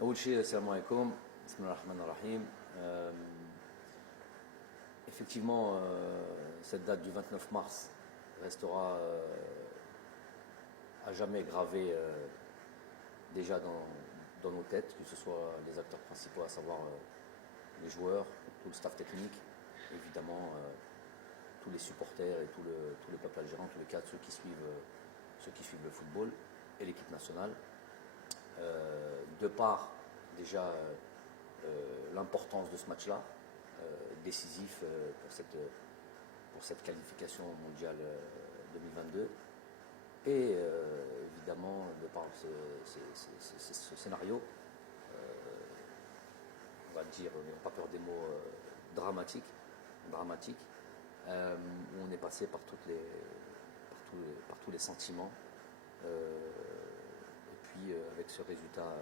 أول شيء, assalamu alaikum, bismillah ar-Rahman ar-Rahim. Effectivement, cette date du 29 mars restera à jamais gravée déjà dans nos têtes, que ce soit les acteurs principaux, à savoir les joueurs, tout le staff technique, évidemment tous les supporters et tout le peuple algérien, en tous les cas ceux qui suivent le football et l'équipe nationale. De par déjà l'importance de ce match-là, décisif pour cette qualification mondiale 2022, et évidemment de par ce scénario, on va dire, n'ayons pas peur des mots, dramatique, où on est passé par tous les sentiments. Et puis avec ce résultat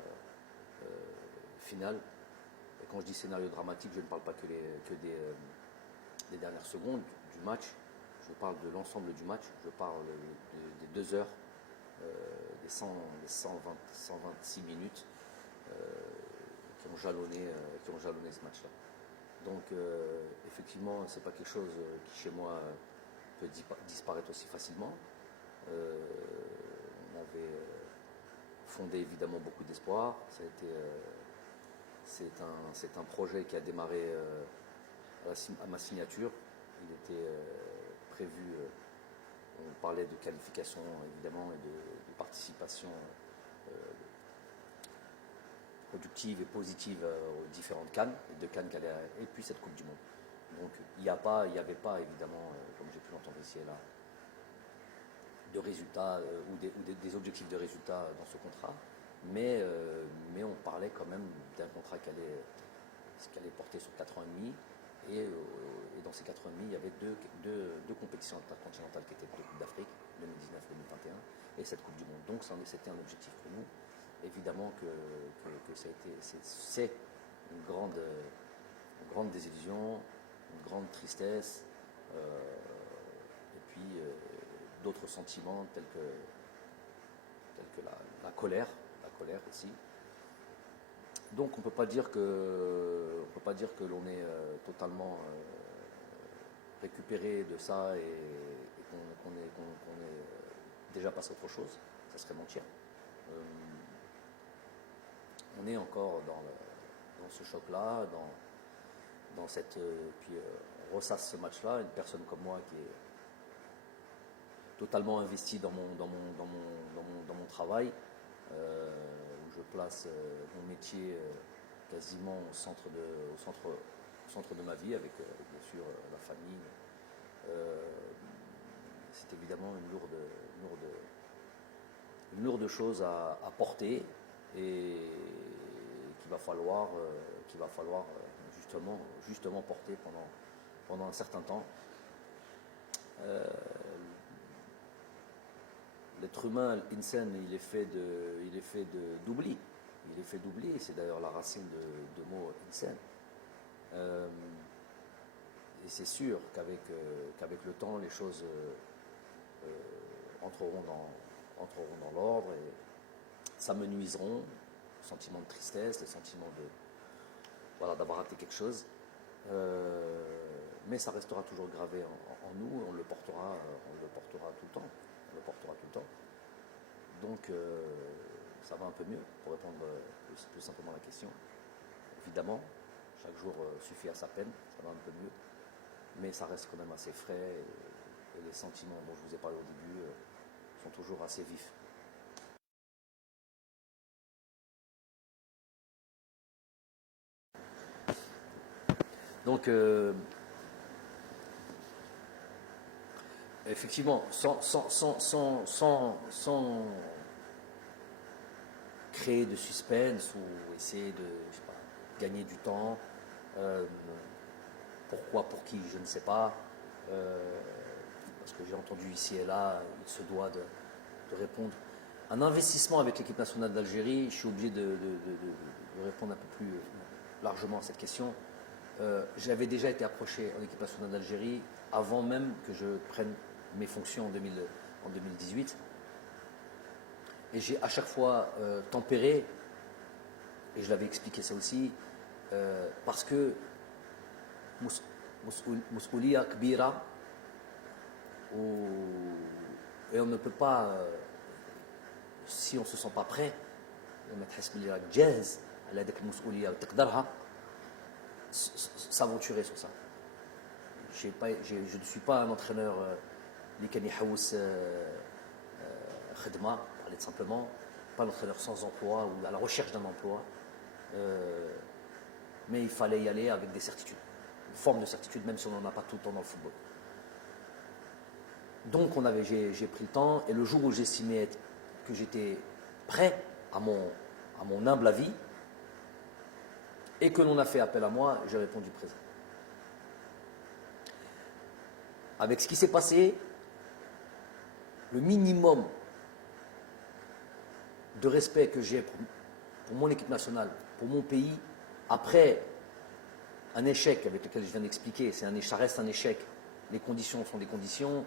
final, et quand je dis scénario dramatique, je ne parle pas que des dernières secondes du match, je parle de l'ensemble du match, je parle des 2 heures, des 126 minutes qui ont jalonné ce match-là. Donc effectivement, c'est pas quelque chose qui chez moi peut disparaître aussi facilement. On avait fondé évidemment beaucoup d'espoir. C'est un projet qui a démarré à ma signature. Il était prévu, on parlait de qualification évidemment et de participation productive et positive aux différentes CAN, les 2 CAN et puis cette Coupe du Monde. Donc il n'y avait pas évidemment, comme j'ai pu l'entendre ici et là, de résultats ou des objectifs de résultats dans ce contrat, mais on parlait quand même d'un contrat qui allait porter sur 4 ans et demi, et dans ces 4 ans et demi, il y avait deux compétitions intercontinentales qui étaient la Coupe d'Afrique 2019-2021 et cette Coupe du Monde. Donc c'était un objectif pour nous. Évidemment que c'est une grande désillusion, une grande tristesse, et puis d'autres sentiments tels que la colère aussi. Donc on ne peut pas dire que l'on est totalement récupéré de ça et qu'on est déjà passé à autre chose. Ça serait mentir. On est encore dans ce choc-là, dans cette. Puis on ressasse ce match-là. Une personne comme moi qui est totalement investie dans mon travail, où je place mon métier quasiment au centre de ma vie, avec bien sûr la famille. C'est évidemment une lourde chose à porter, et qu'il va falloir justement porter pendant un certain temps. L'être humain, l'insan, il est fait d'oubli. Il est fait d'oubli, et c'est d'ailleurs la racine de mot insan. Et c'est sûr qu'avec le temps, les choses entreront dans l'ordre, et s'amenuiseront. Le sentiment de tristesse, le sentiment d'avoir raté quelque chose. Mais ça restera toujours gravé en nous, et on le portera tout le temps. Donc ça va un peu mieux, pour répondre plus simplement à la question. Évidemment, chaque jour suffit à sa peine, ça va un peu mieux, mais ça reste quand même assez frais, et les sentiments dont je vous ai parlé au début sont toujours assez vifs. Donc effectivement, sans créer de suspense ou essayer de gagner du temps, pourquoi, pour qui, je ne sais pas, parce que j'ai entendu ici et là, il se doit de répondre. Un investissement avec l'équipe nationale d'Algérie, je suis obligé de répondre un peu plus largement à cette question. J'avais déjà été approché en équipe nationale d'Algérie avant même que je prenne mes fonctions en 2018. Et j'ai à chaque fois tempéré et je l'avais expliqué ça aussi, parce que Mousoulia Kbira, et on ne peut pas, si on ne se sent pas prêt, s'aventurer sur ça. Je ne suis pas un entraîneur qui khidma, parler de simplement, pas un entraîneur sans emploi ou à la recherche d'un emploi, mais il fallait y aller avec des certitudes, une forme de certitude, même si on n'en a pas tout le temps dans le football. Donc j'ai pris le temps, et le jour où j'estimais que j'étais prêt à mon humble avis, et que l'on a fait appel à moi, j'ai répondu présent. Avec ce qui s'est passé, le minimum de respect que j'ai pour mon équipe nationale, pour mon pays, après un échec avec lequel je viens d'expliquer, ça reste un échec, les conditions sont des conditions,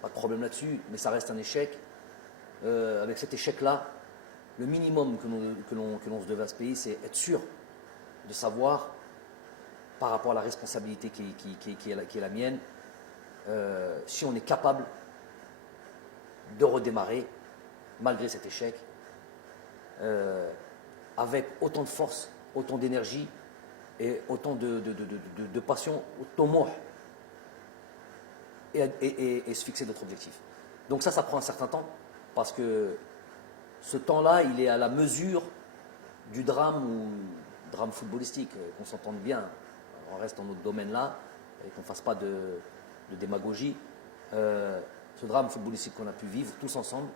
pas de problème là-dessus, mais ça reste un échec. Avec cet échec-là, le minimum que l'on se devait à ce pays, c'est être sûr de savoir, par rapport à la responsabilité qui est la mienne, si on est capable de redémarrer, malgré cet échec, avec autant de force, autant d'énergie et autant de passion, autant mort, et se fixer d'autres objectifs. Donc ça prend un certain temps, parce que ce temps-là, il est à la mesure du drame footballistique, qu'on s'entende bien, on reste dans notre domaine-là, et qu'on ne fasse pas de démagogie. Ce drame footballistique qu'on a pu vivre tous ensemble,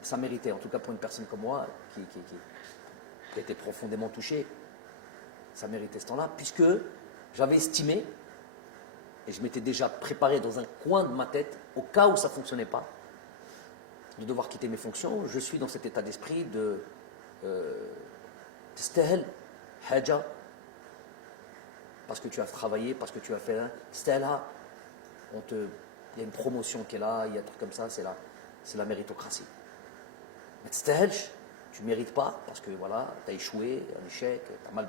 ça méritait, en tout cas pour une personne comme moi, qui était profondément touchée, ça méritait ce temps-là, puisque j'avais estimé, et je m'étais déjà préparé dans un coin de ma tête, au cas où ça ne fonctionnait pas, de devoir quitter mes fonctions. Je suis dans cet état d'esprit de Stahel, Haja, parce que tu as travaillé, parce que tu as fait un Stahel, il y a une promotion qui est là, il y a un truc comme ça, c'est la méritocratie. Mais Stahel, tu ne mérites pas, parce que voilà, tu as échoué, un échec, tu as entre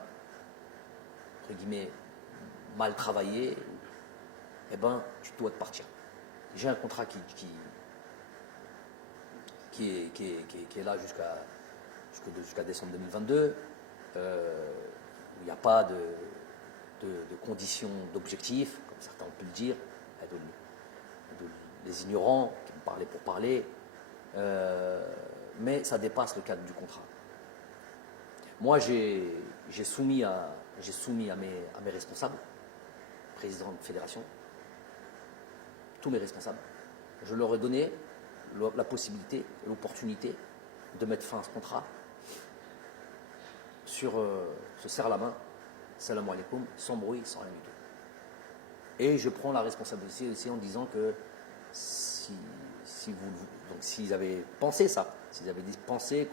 guillemets, mal travaillé, eh ben, tu dois te partir. J'ai un contrat qui est là jusqu'à décembre 2022. Il n'y a pas de conditions d'objectifs, comme certains ont pu le dire, les ignorants qui me parlaient pour parler, mais ça dépasse le cadre du contrat. Moi, j'ai soumis à mes responsables, président de fédération, tous mes responsables, je leur ai donné la possibilité, l'opportunité de mettre fin à ce contrat sur se serre la main, salam alaikum, sans bruit, sans rien du tout. Et je prends la responsabilité aussi en disant que s'ils avaient pensé ça, s'ils avaient pensé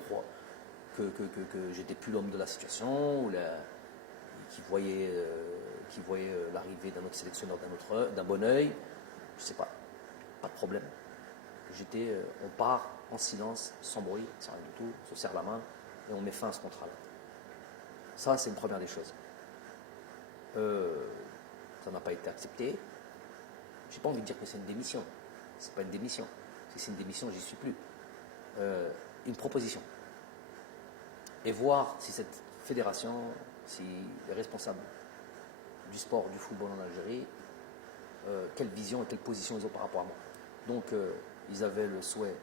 que j'étais plus l'homme de la situation, ou qu'ils voyaient l'arrivée d'un autre sélectionneur d'un bon oeil, je ne sais pas de problème. On part en silence, sans bruit, sans rien du tout, on se serre la main et on met fin à ce contrat-là. Ça, c'est une première des choses. Ça n'a pas été accepté. Je n'ai pas envie de dire que c'est une démission. Ce n'est pas une démission. Si c'est une démission, j'y suis plus. Une proposition. Et voir si cette fédération, si les responsables du sport, du football en Algérie, quelle vision et quelle position ils ont par rapport à moi. Donc, ils avaient le souhait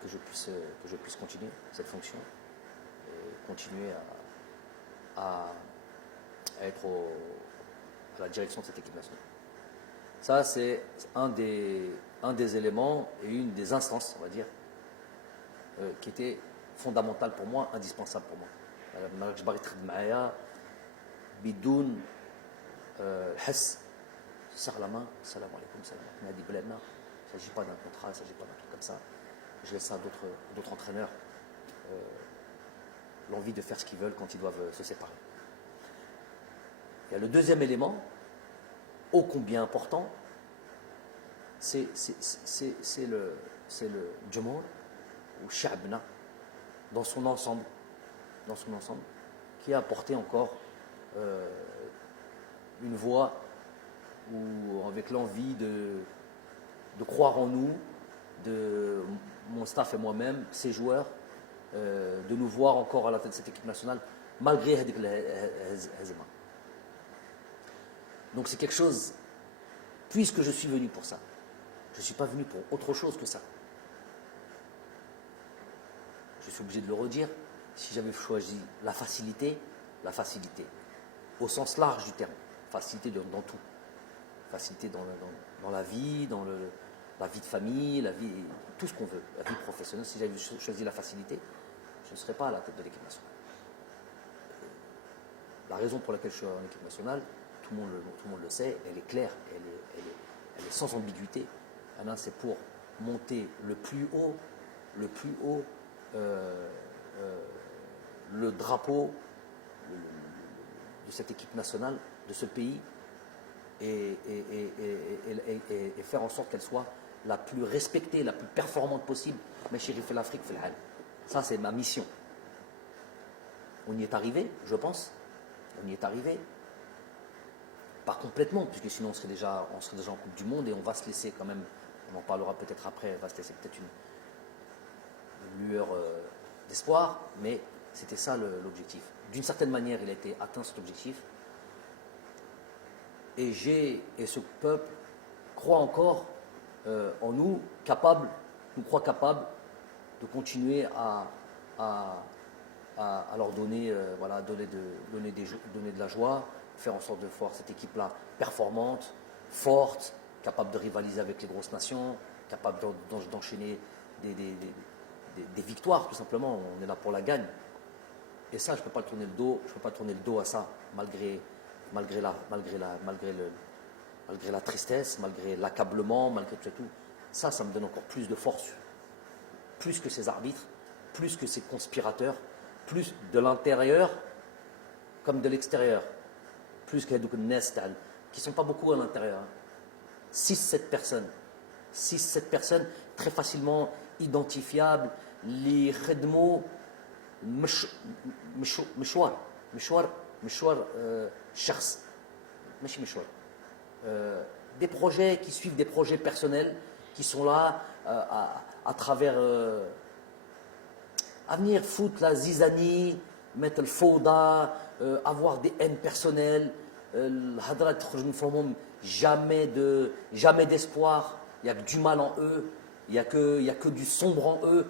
que je puisse continuer cette fonction et continuer à être à la direction de cette équipe nationale. Ça, c'est un des éléments et une des instances, on va dire, qui était fondamentale pour moi, indispensable pour moi. Bidoun Hess, serre la main, salam alaikum, salam alaikum. Il ne s'agit pas d'un contrat, il ne s'agit pas d'un truc comme ça. Je laisse ça à d'autres entraîneurs, l'envie de faire ce qu'ils veulent quand ils doivent se séparer. Il y a le deuxième élément, ô combien important, c'est le Jumhur ou Sha'bna, dans son ensemble, qui a apporté encore une voix ou avec l'envie de croire en nous, de mon staff et moi-même, ces joueurs, de nous voir encore à la tête de cette équipe nationale, malgré هذيك الهزيمة. Donc c'est quelque chose, puisque je suis venu pour ça, je ne suis pas venu pour autre chose que ça. Je suis obligé de le redire, si j'avais choisi la facilité, au sens large du terme, facilité dans tout, facilité dans la vie, la vie de famille, la vie, tout ce qu'on veut, la vie professionnelle. Si j'avais choisi la facilité, je ne serais pas à la tête de l'équipe nationale. La raison pour laquelle je suis en équipe nationale, tout le monde le sait, elle est claire, elle est sans ambiguïté. C'est pour monter le plus haut le drapeau de cette équipe nationale, de ce pays, et faire en sorte qu'elle soit la plus respectée, la plus performante possible. Mais chérie, fait l'Afrique, fait le Hal. Ça, c'est ma mission. On y est arrivé, je pense. On y est arrivé. Pas complètement, puisque sinon on serait déjà en Coupe du Monde et on va se laisser quand même, on en parlera peut-être après, on va se laisser peut-être une lueur d'espoir, mais c'était ça l'objectif. D'une certaine manière, il a été atteint cet objectif. Et ce peuple croit encore en nous, nous croit capables de continuer à leur donner, donner de la joie, faire en sorte de voir cette équipe-là performante, forte, capable de rivaliser avec les grosses nations, capable d'enchaîner des victoires, tout simplement. On est là pour la gagne. Et ça, je ne peux pas tourner le dos à ça, malgré la tristesse, malgré l'accablement, malgré tout. Ça me donne encore plus de force. Plus que ces arbitres, plus que ces conspirateurs, plus de l'intérieur comme de l'extérieur. Plus qu'il y a des nestes qui ne sont pas beaucoup à l'intérieur. 6-7 personnes. 6-7 personnes très facilement identifiables. Les khedmo مشوار شخص ماشي مشوار. Des projets qui suivent des projets personnels qui sont là à travers à venir foutre la zizanie, mettre le fauda, avoir des haines personnelles, jamais d'espoir, il n'y a que du mal en eux, il n'y a que du sombre en eux.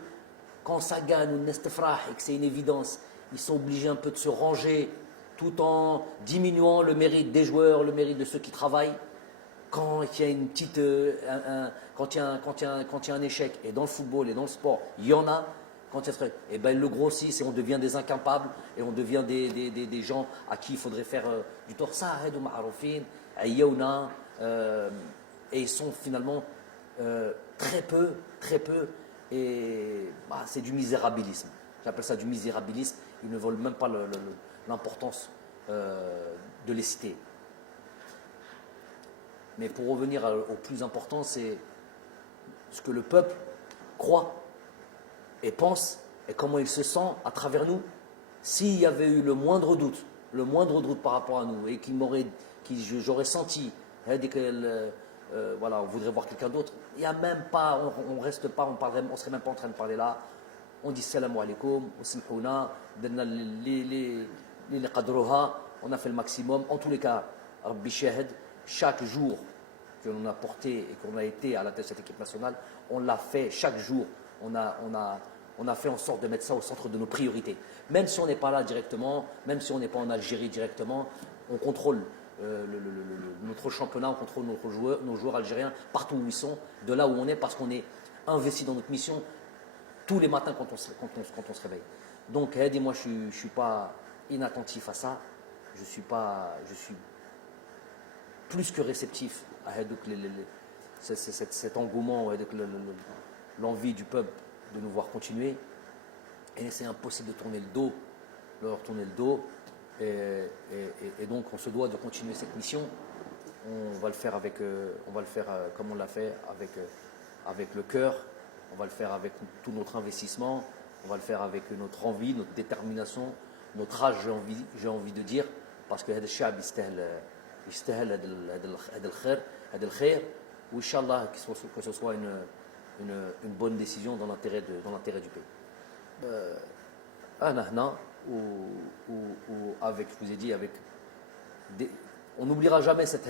Quand ça gagne ou nestefrah et que c'est une évidence, ils sont obligés un peu de se ranger tout en diminuant le mérite des joueurs, le mérite de ceux qui travaillent. Quand il y a une petite, quand il y a un échec, et dans le football et dans le sport, il y en a, quand il y a, et ben, ils le grossissent et on devient des incapables et on devient des gens à qui il faudrait faire du tort. Ça, et ils sont finalement très peu, et c'est du misérabilisme. J'appelle ça du misérabilisme. Ils ne veulent même pas l'importance de les citer. Mais pour revenir au plus important, c'est ce que le peuple croit et pense et comment il se sent à travers nous. S'il y avait eu le moindre doute par rapport à nous et j'aurais senti on voudrait voir quelqu'un d'autre, il n'y a même pas, on reste pas, on serait même pas en train de parler là. On dit salam alaikum, on a fait le maximum. En tous les cas, Rabbi Shahid, chaque jour que l'on a porté et qu'on a été à la tête de cette équipe nationale, on l'a fait chaque jour. On a fait en sorte de mettre ça au centre de nos priorités. Même si on n'est pas là directement, même si on n'est pas en Algérie directement, on contrôle notre championnat, on contrôle nos joueurs algériens partout où ils sont, de là où on est, parce qu'on est investi dans notre mission tous les matins quand on se réveille. Donc, moi, je ne suis pas inattentif à ça. Je suis plus que réceptif à cet engouement, l'envie du peuple de nous voir continuer. Et c'est impossible de leur tourner le dos. Et donc, on se doit de continuer cette mission. On va le faire comme on l'a fait, avec le cœur. On va le faire avec tout notre investissement. On va le faire avec notre envie, notre détermination, notre rage, j'ai envie de dire, parce que هذا الشعب يستاهل هذا الخير وإنشالله que ce soit une bonne décision dans l'intérêt du pays. أنا هنا avec, je vous ai dit, avec on n'oubliera jamais cette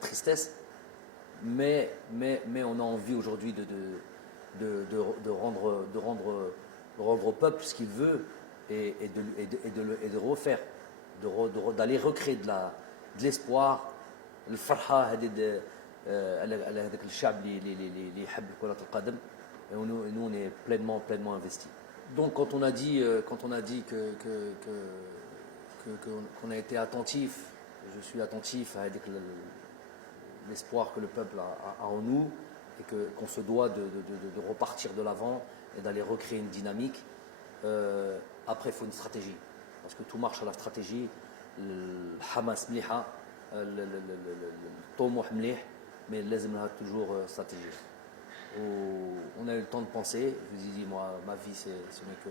tristesse, mais on a envie aujourd'hui de rendre au peuple ce qu'il veut et de refaire, d'aller recréer de l'espoir, le farha, هذاك الشعب اللي يحب كرة القدم. Et nous on est pleinement investis. Donc quand on a dit qu'on a été attentif, je suis attentif avec l'espoir que le peuple a en nous et qu'on se doit de repartir de l'avant et d'aller recréer une dynamique. Après, il faut une stratégie, parce que tout marche à la stratégie. Le Hamas mliha, le Tomouh mlih, mais لازم toujours stratégie. On a eu le temps de penser. Je vous ai dit, moi, ma vie, ce n'est que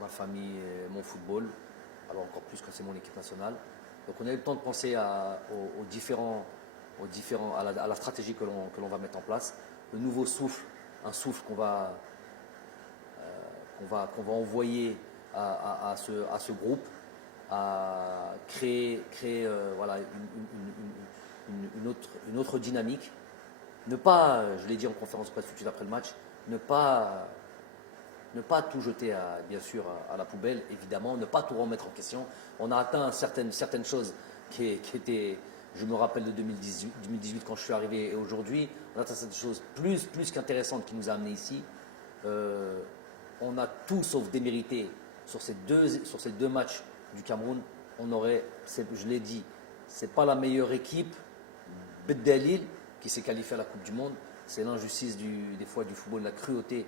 ma famille et mon football, alors encore plus quand c'est mon équipe nationale. Donc on a eu le temps de penser à la stratégie que l'on va mettre en place. Le nouveau souffle, un souffle qu'on va envoyer à ce groupe, à créer voilà, une autre dynamique. Ne pas, je l'ai dit en conférence de presse tout de suite après le match, ne pas tout jeter bien sûr à la poubelle, évidemment, ne pas tout remettre en question. On a atteint certaines choses qui étaient, je me rappelle de 2018 quand je suis arrivé et aujourd'hui, on a atteint certaines choses plus qu'intéressantes qui nous a amenés ici. On a tout sauf démérité sur ces deux matchs du Cameroun. Je l'ai dit, c'est pas la meilleure équipe, Beddalil, qui s'est qualifié à la Coupe du Monde. C'est l'injustice des fois du football, la cruauté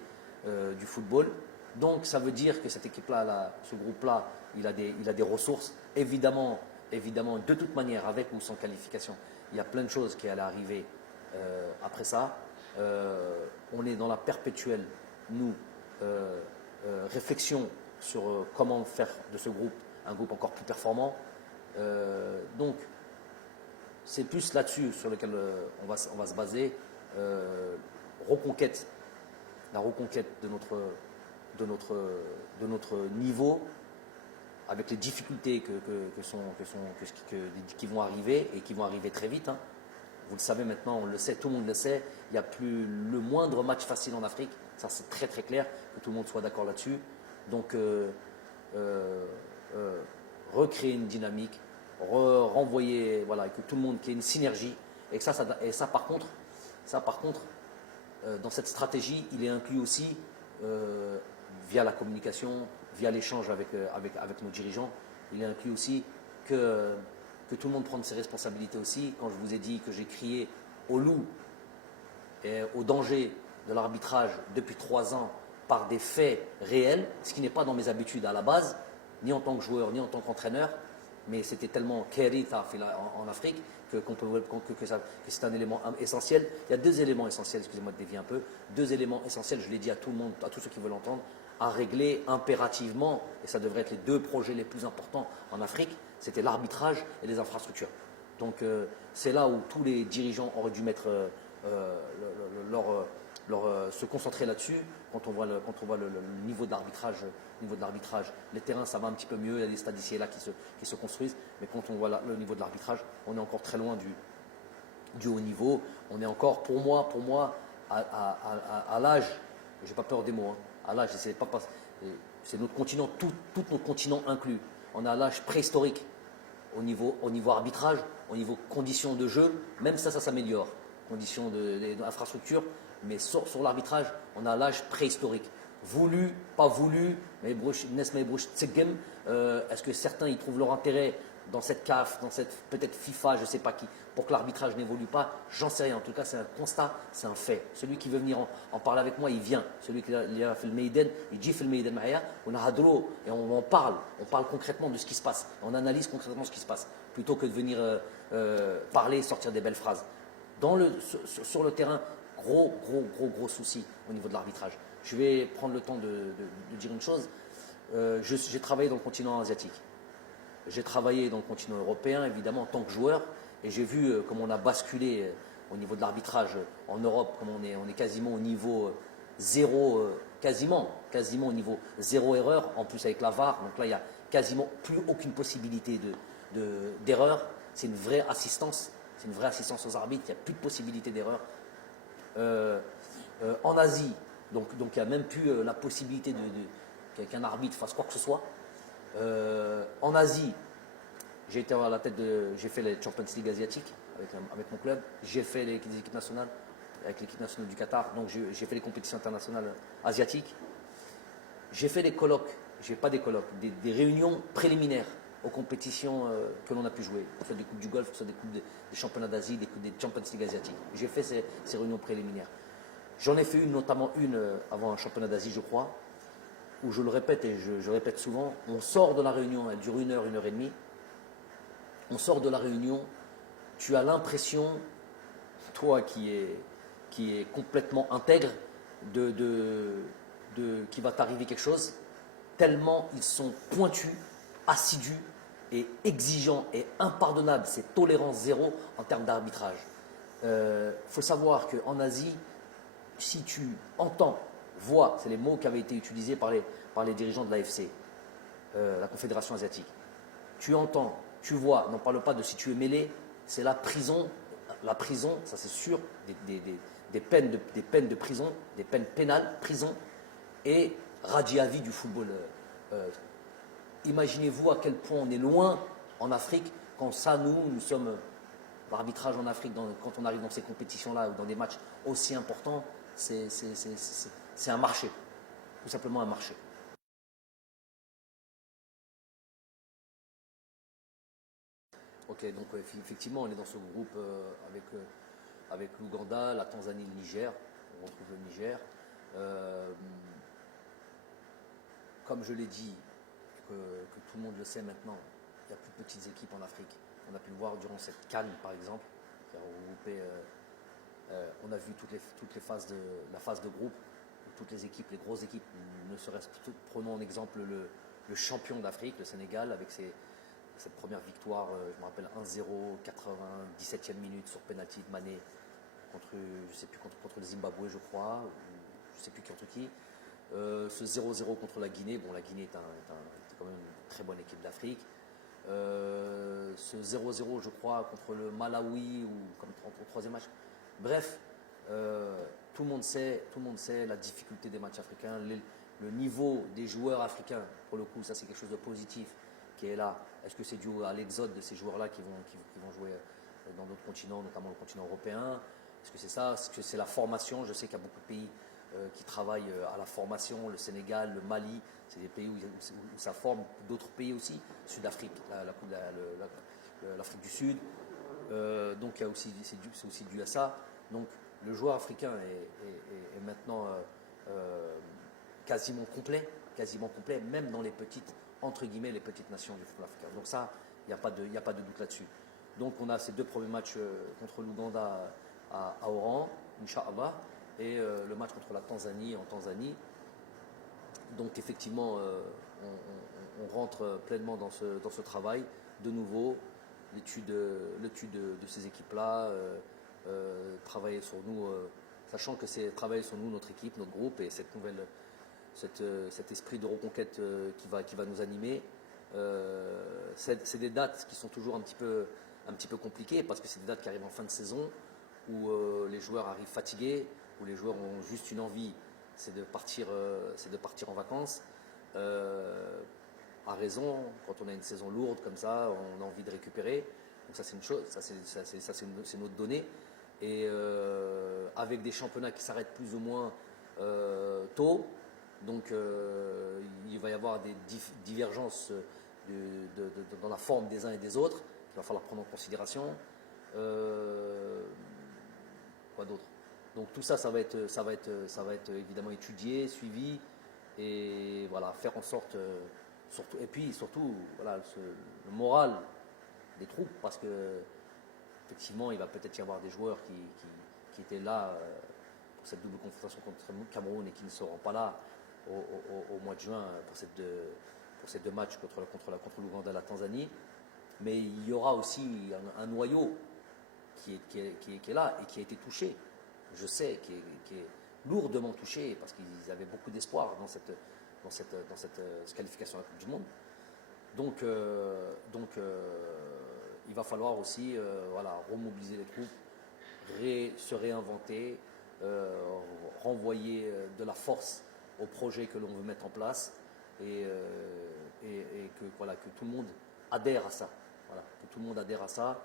du football. Donc ça veut dire que cette équipe-là, ce groupe-là, il a des ressources. Évidemment, de toute manière, avec ou sans qualification, il y a plein de choses qui allaient arriver après ça. On est dans la perpétuelle, réflexion sur comment faire de ce groupe un groupe encore plus performant. Donc, c'est plus là-dessus sur lequel on va se baser. La reconquête de notre niveau, avec les difficultés qui vont arriver et qui vont arriver très vite. Hein. Vous le savez maintenant, on le sait, tout le monde le sait. Il n'y a plus le moindre match facile en Afrique. Ça, c'est très très clair, que tout le monde soit d'accord là-dessus. Donc, recréer une dynamique, renvoyer, voilà, que tout le monde, qu'il y ait une synergie. Et ça par contre, dans cette stratégie, il est inclus aussi via la communication, via l'échange avec nos dirigeants. Il est inclus aussi que tout le monde prenne ses responsabilités aussi. Quand je vous ai dit que j'ai crié au loup et au danger de l'arbitrage depuis 3 ans par des faits réels, ce qui n'est pas dans mes habitudes à la base, ni en tant que joueur, ni en tant qu'entraîneur, mais c'était tellement kéritha en Afrique que c'est un élément essentiel. Il y a 2 éléments essentiels, excusez-moi de dévier un peu, 2 éléments essentiels, je l'ai dit à tout le monde, à tous ceux qui veulent l'entendre, à régler impérativement, et ça devrait être les 2 projets les plus importants en Afrique, c'était l'arbitrage et les infrastructures. Donc c'est là où tous les dirigeants auraient dû mettre se concentrer là-dessus. Quand on voit le niveau de l'arbitrage, les terrains ça va un petit peu mieux, il y a des stades ici et là qui se construisent, mais quand on voit le niveau de l'arbitrage, on est encore très loin du haut niveau. On est encore, pour moi à l'âge, j'ai pas peur des mots, hein, à l'âge, c'est notre continent, tout notre continent inclus. On est à l'âge préhistorique au niveau arbitrage, au niveau conditions de jeu, même ça s'améliore, conditions d'infrastructure, mais sur l'arbitrage, on a l'âge préhistorique. Voulu, pas voulu, mais est-ce que certains y trouvent leur intérêt dans cette CAF, dans cette peut-être FIFA, je ne sais pas qui, pour que l'arbitrage n'évolue pas? J'en sais rien. En tout cas, c'est un constat, c'est un fait. Celui qui veut venir en parler avec moi, il vient. Celui qui a fait le Meiden, il dit fait le Meiden Mahia, on a Hadro et on parle concrètement de ce qui se passe. On analyse concrètement ce qui se passe, plutôt que de venir parler, sortir des belles phrases. Sur le terrain, gros souci au niveau de l'arbitrage. Je vais prendre le temps de dire une chose. J'ai travaillé dans le continent asiatique. J'ai travaillé dans le continent européen, évidemment, en tant que joueur. Et j'ai vu comment on a basculé au niveau de l'arbitrage en Europe, comme on est quasiment au niveau zéro, quasiment au niveau zéro erreur, en plus avec la VAR. Donc là, il n'y a quasiment plus aucune possibilité d'erreur. C'est une vraie assistance. C'est une vraie assistance aux arbitres. Il n'y a plus de possibilité d'erreur. En Asie, donc il n'y a même plus la possibilité qu'un arbitre fasse quoi que ce soit. En Asie, j'ai été à la tête j'ai fait les Champions League asiatiques avec mon club. J'ai fait les équipes nationales avec l'équipe nationale du Qatar. Donc j'ai fait les compétitions internationales asiatiques. J'ai fait des colloques, pas des colloques, des réunions préliminaires aux compétitions que l'on a pu jouer, que ce soit des coupes du Golfe, que ce soit des coupes des championnats d'Asie, des Champions League asiatiques. J'ai fait ces réunions préliminaires. J'en ai fait notamment une avant un championnat d'Asie, je crois, où je le répète et je répète souvent, on sort de la réunion, elle dure 1 heure, 1 heure et demie. On sort de la réunion, tu as l'impression, toi qui est complètement intègre, qu'il va t'arriver quelque chose, tellement ils sont pointus, assidus et exigeants et impardonnables. C'est tolérance zéro en termes d'arbitrage. Faut savoir qu'en Asie, si tu entends, vois, c'est les mots qui avaient été utilisés par les dirigeants de l'AFC, la Confédération asiatique. Tu entends, tu vois, n'en parle pas de si tu es mêlé, c'est la prison. La prison, ça c'est sûr, des peines de prison, des peines pénales, prison et radis à vie du football. Imaginez-vous à quel point on est loin en Afrique quand ça, nous sommes l'arbitrage en Afrique, quand on arrive dans ces compétitions-là ou dans des matchs aussi importants, c'est un marché, tout simplement un marché. Ok, donc effectivement, on est dans ce groupe avec l'Ouganda, la Tanzanie, le Niger. On retrouve le Niger. Comme je l'ai dit, que tout le monde le sait maintenant, il y a plus de petites équipes en Afrique. On a pu le voir durant cette CAN, par exemple, qui a regroupé. On a vu toutes les phases la phase de groupe, toutes les équipes, les grosses équipes, ne serait-ce que prenons en exemple le champion d'Afrique, le Sénégal, avec cette première victoire, je me rappelle 1-0, 97e minute sur penalty de Mané contre, je sais plus, contre le Zimbabwe, je crois, ou je ne sais plus contre qui. Ce 0-0 contre la Guinée, bon, la Guinée est quand même une très bonne équipe d'Afrique. Ce 0-0, je crois, contre le Malawi ou comme au troisième match. Bref, tout le monde sait la difficulté des matchs africains, le niveau des joueurs africains, pour le coup, ça c'est quelque chose de positif qui est là. Est-ce que c'est dû à l'exode de ces joueurs-là qui vont jouer dans d'autres continents, notamment le continent européen? Est-ce que c'est ça? Est-ce que c'est la formation? Je sais qu'il y a beaucoup de pays qui travaillent à la formation, le Sénégal, le Mali, c'est des pays où ça forme, d'autres pays aussi, Sud-Afrique, l'Afrique du Sud. Donc c'est aussi dû à ça. Donc le joueur africain est maintenant quasiment complet, même dans les petites, entre guillemets, les petites nations du football africain. Donc ça, il n'y a pas de doute là-dessus. Donc on a ces 2 premiers matchs contre l'Ouganda à Oran, Inch'Allah, et le match contre la Tanzanie en Tanzanie. Donc effectivement, on rentre pleinement dans ce travail. De nouveau, l'étude de ces équipes-là, travailler sur nous, sachant que c'est travailler sur nous, notre équipe, notre groupe, et cet esprit de reconquête qui va nous animer. C'est des dates qui sont toujours un petit peu compliquées, parce que c'est des dates qui arrivent en fin de saison, où les joueurs arrivent fatigués, où les joueurs ont juste une envie, c'est de partir en vacances. À raison, quand on a une saison lourde comme ça, on a envie de récupérer. Donc ça c'est une chose, c'est notre donnée. Et avec des championnats qui s'arrêtent plus ou moins tôt, donc il va y avoir des divergences dans la forme des uns et des autres qu'il va falloir prendre en considération. Quoi d'autre? Donc tout ça, ça va être évidemment étudié, suivi, et voilà, faire en sorte, surtout, et puis surtout, voilà, le moral des troupes, parce que effectivement, il va peut-être y avoir des joueurs qui étaient là cette double confrontation contre Cameroun et qui ne seront pas là au mois de juin pour ces deux matchs contre l'Ouganda et la Tanzanie. Mais il y aura aussi un noyau qui est là et qui a été touché, je sais, qui est lourdement touché parce qu'ils avaient beaucoup d'espoir dans cette qualification à la Coupe du Monde. Donc, il va falloir aussi remobiliser les troupes, se réinventer, renvoyer de la force au projet que l'on veut mettre en place et que tout le monde adhère à ça. Voilà, que tout le monde adhère à ça.